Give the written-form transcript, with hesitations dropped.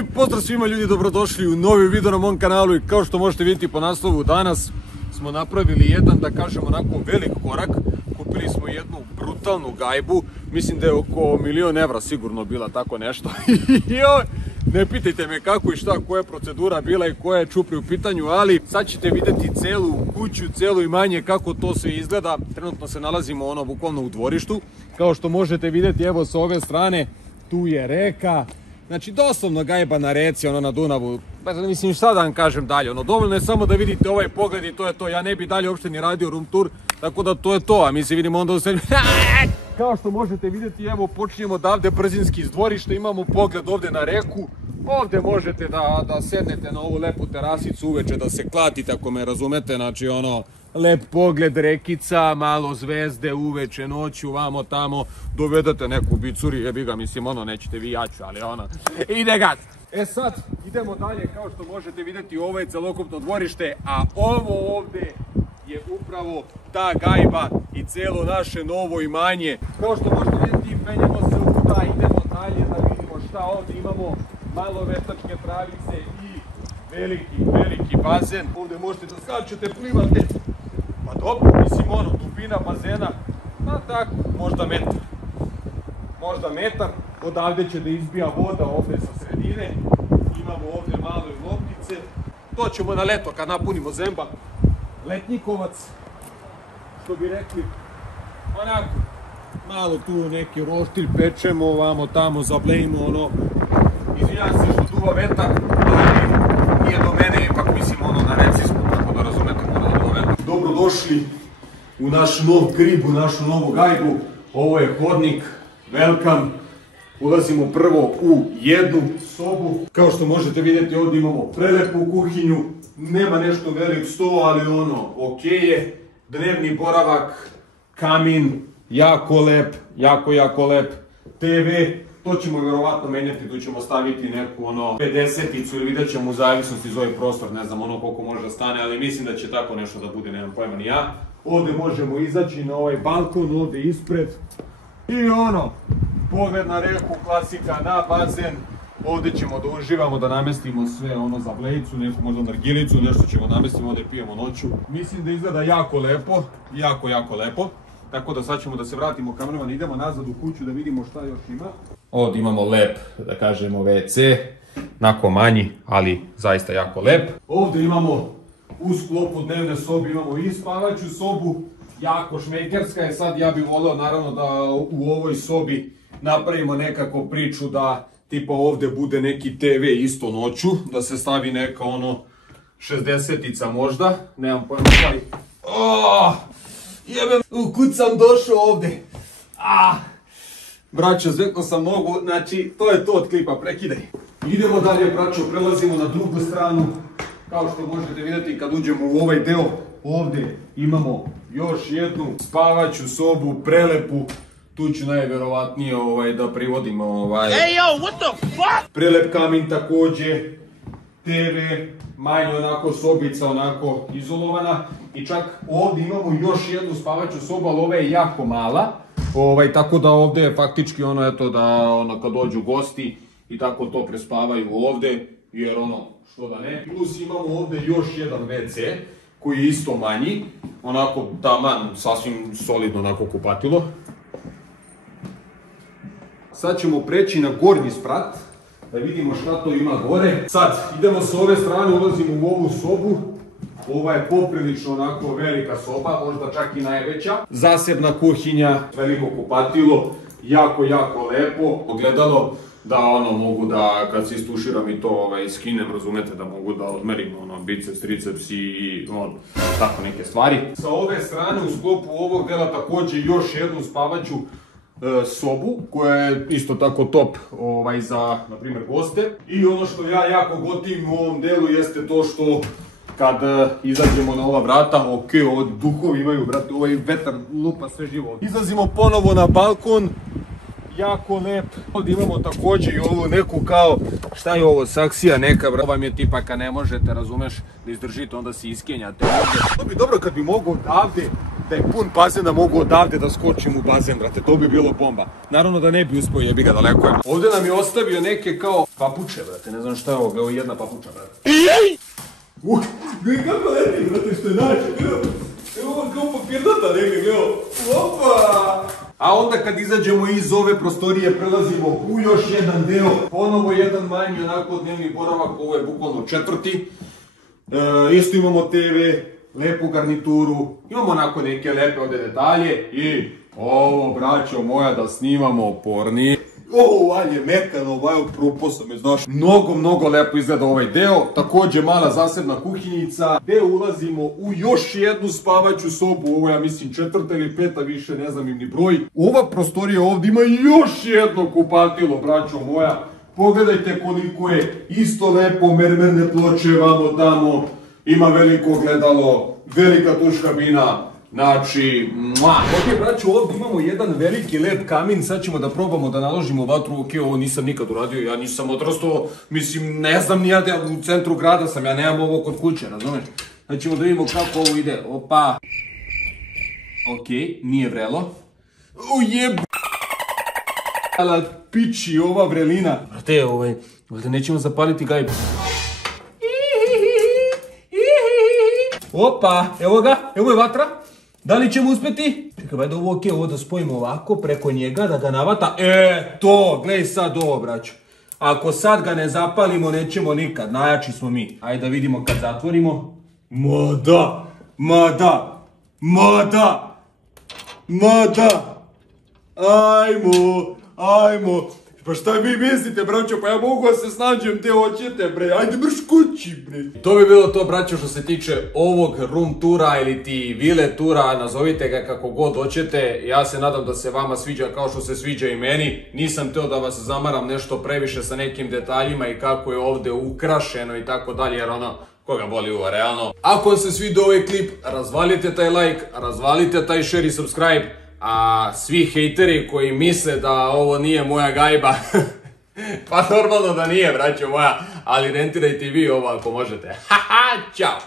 I pozdrav svima ljudi, dobrodošli u novi video na mom kanalu i kao što možete vidjeti po naslovu, danas smo napravili jedan, da kažem, onako velik korak. Kupili smo jednu brutalnu gajbu, mislim da je oko 1.000.000 evra sigurno bila, tako nešto. Ne pitajte me kako i šta, koja je procedura bila i koja je čupri u pitanju, ali sad ćete vidjeti celu kuću, celo imanje, kako to sve izgleda. Trenutno se nalazimo bukvalno u dvorištu. Kao što možete vidjeti, evo sa ove strane, tu je reka. Znači doslovno gajba na reci, na Dunavu. Mislim, šta da vam kažem dalje, dovoljno je samo da vidite ovaj pogled i to je to. Ja ne bi dalje uopšte ni radio room tour, tako da to je to, a mi se vidimo onda u srednju. Kao što možete vidjeti, evo počinjemo odavde brzinski iz dvorišta, imamo pogled ovdje na reku. Ovdje možete da sednete na ovu lepu terasicu uveče, da se klatite, ako me razumete, znači lep pogled, rekica, malo zvezde uveče, noću, vamo tamo, dovedete neku bicuri, jebi ga, mislim, nećete vi, ja ću, ali ide gas. E sad, idemo dalje, kao što možete vidjeti, ovo je celokupno dvorište, a ovo ovdje je upravo ta gajba i cijelo naše novo imanje. Kao što možete vidjeti, penjemo se uvuda, idemo dalje da vidimo šta ovdje imamo, malo veštačke travice i veliki bazen. Ovdje možete da skačete, plivate. Pa dobro, mislim, dubina bazena, pa tako, možda metar. Odavde će da izbija voda ovdje sa sredine. Imamo ovdje malo i loptice. To ćemo na leto kad napunimo zemba. Letnjikovac, što bi rekli, onako, malo tu neki roštilj pečemo, ovamo tamo zablejimo, izvinjam se što duva vetar, ali nije do mene, ipak mislim na reci smo, tako da razumete, mora da duva vetar. Dobrodošli u naš nov krib, u našu novu gajbu. Ovo je hodnik, welcome. Ulazimo prvo u jednu sobu. Kao što možete vidjeti, ovdje imamo prelepu kuhinju. Nema nešto velik sto, ali ok je. Dnevni boravak, kamin, jako lep, jako lep. TV, to ćemo vjerovatno menjati, tu ćemo staviti neku 50-icu ili vidjet ćemo u zavisnosti iz ovaj prostor, ne znam koliko može da stane, ali mislim da će tako nešto da bude, nemam pojma ni ja. Ovdje možemo izaći na ovaj balkon, ovdje ispred. I pogled na reku, klasika, na bazen. Ovdje ćemo da uživamo, da namestimo sve za blejicu, neku možda nargilicu, nešto ćemo namestiti, ovdje pijemo noću. Mislim da izgleda jako lepo, jako lepo. Tako da sad ćemo da se vratimo kamerama, idemo nazad u kuću da vidimo šta još ima. Ovdje imamo lep, da kažemo, WC, onako manji, ali zaista jako lep. Ovdje imamo u sklopu dnevne sobe, imamo i spavaću sobu, jako šmekerska je. Sad ja bih volio naravno da u ovoj sobi napravimo nekako priču da tipa ovdje bude neki TV isto noću, da se stavi neka 60-ica možda, nemam pojma stvari. Jebem, kud sam došao ovdje. Braćo, zvekao sam nogu, znači to je to od klipa, prekidaj. Idemo dalje, braćo, prelazimo na drugu stranu. Kao što možete vidjeti kad uđemo u ovaj deo, ovdje imamo još jednu spavaću sobu, prelepu. Tu ću najvjerovatnije da privodimo Hey yo, what the fuck? Prelep kamin također, TV, manje sobica izolovana. I čak ovdje imamo još jednu spavaću sobu, ali ova je jako mala. Tako da ovdje je faktički da kad dođu gosti i tako to prespavaju ovdje, jer što da ne. Plus imamo ovdje još jedan WC koji je isto manji, taman, sasvim solidno kupatilo. Sad ćemo preći na gornji sprat, da vidimo šta to ima gore. Sad, idemo s ove strane, ulazimo u ovu sobu. Ova je poprilično velika soba, možda čak i najveća. Zasebna kuhinja, veliko kupatilo, jako lepo. Ogledalo da mogu da, kad se istuširam i to skinem, razumete, da mogu da odmerim biceps, triceps i tako neke stvari. Sa ove strane, u sklopu ovog dela također još jednu spavaću sobu, koja je isto tako top za, na primjer, goste. I ono što ja jako gotivim u ovom delu jeste to što kad izađemo na ova vrata, ovo duhovi imaju, brate, ovaj vetar lupa sve živo. Izlazimo ponovo na balkon, jako lep. Ovdje imamo također i ovu neku kao, šta je ovo, saksija neka, ovo vam je tipa kad ne možete, razumeš, da izdržite, onda se iskenjate ovdje. To bi dobro kad bi mogo odavde da je pun bazen da mogu odavde da skočim u bazen, brate, to bi bilo bomba. Naravno da ne bi uspio, jebi ga, daleko je. Ovdje nam je ostavio neke kao papuče, brate, ne znam šta je ovo, evo jedna papuča, brate. Gledaj kako leti, brate, što je naše, evo ovo kao papirnata neke, gledaj, opa! A onda kad izađemo iz ove prostorije prelazimo u još jedan deo, ponovo jedan manji onako dnevni boravak, ovo je bukvalno četvrti. Isto imamo TV, lepu garnituru, imamo onako neke lepe ovdje detalje i ovo, braćo moja, da snimamo porni. Ovo je mekano, ovaj propao sam je, znaš. Mnogo lepo izgleda ovaj deo. Također mala zasebna kuhinjica. Gdje ulazimo u još jednu spavaću sobu. Ovo ja mislim četvrta ili peta, više ne znam im ni broj. Ova prostorija ovdje ima još jedno kupatilo, braćo moja. Pogledajte koliko je isto lepo, mermerne ploče, vamo tamo. Ima veliko gledalo, velika tuš kabina. Znači, ok, braću, ovdje imamo jedan veliki led kamin, sad ćemo da probamo da naložimo vatru, ok, ovo nisam nikad uradio, ja nisam odrastao, mislim, ne znam ni ja da u centru grada sam, ja nemam ovo kod kuće, razumeš? Sad ćemo da vidimo kako ovo ide, opa. Ok, nije vrelo. Piči ova vrelina. Brate, ovdje nećemo zapaliti gajbu. Opa, evo ga, evo je vatra. Da li ćemo uspjeti? Čekaj, vajda ovo ok, ovo da spojimo ovako preko njega, da ga navata. To, gledaj sad ovo, braću. Ako sad ga ne zapalimo, nećemo nikad, najjači smo mi. Ajde da vidimo kad zatvorimo. Ajmo. Pa šta vi mislite, braćo, pa ja mogu da se snađem te hoćete, bre, ajde brš kući, bre. To bi bilo to, braćo, što se tiče ovog room tura ili ti vile tura, nazovite ga kako god hoćete. Ja se nadam da se vama sviđa kao što se sviđa i meni. Nisam teo da vas zamaram nešto previše sa nekim detaljima i kako je ovdje ukrašeno i tako dalje, jer ono, koga boli uvo, realno. Ako vam se svidio ovaj klip, razvalite taj like, razvalite taj share i subscribe. A svi hejteri koji misle da ovo nije moja gajba, pa normalno da nije, braćo moja, ali rentirajte i vi ovo ako možete. Haha, čao!